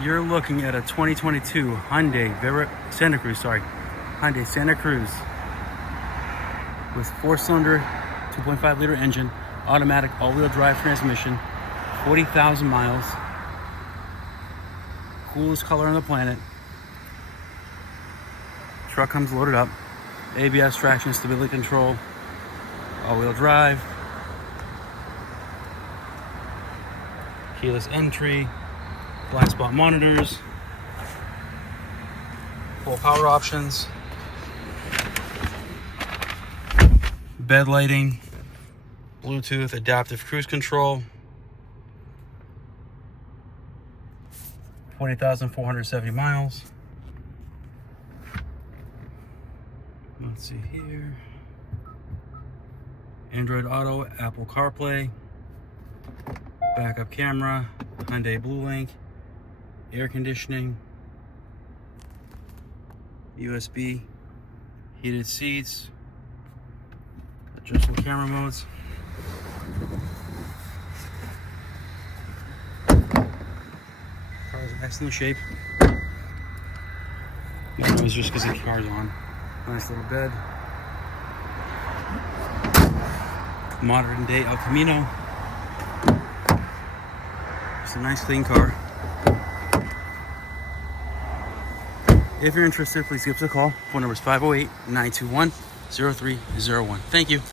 You're looking at a 2022 Hyundai Santa Cruz, Hyundai Santa Cruz with 4-cylinder, 2.5 liter engine, automatic all-wheel drive transmission, 40,000 miles, coolest color on the planet. Truck comes loaded up, ABS, traction, stability control, all-wheel drive, keyless entry, blind spot monitors, full power options, bed lighting, Bluetooth, adaptive cruise control, 40,470 miles. Let's see here. Android Auto, Apple CarPlay, backup camera, Hyundai Blue Link, air conditioning, USB, heated seats, adjustable camera modes. Car's in excellent shape. That was just because the car's on. Nice little bed. Modern day El Camino. It's a nice clean car. If you're interested, please give us a call. Phone number is 508-921-0301. Thank you.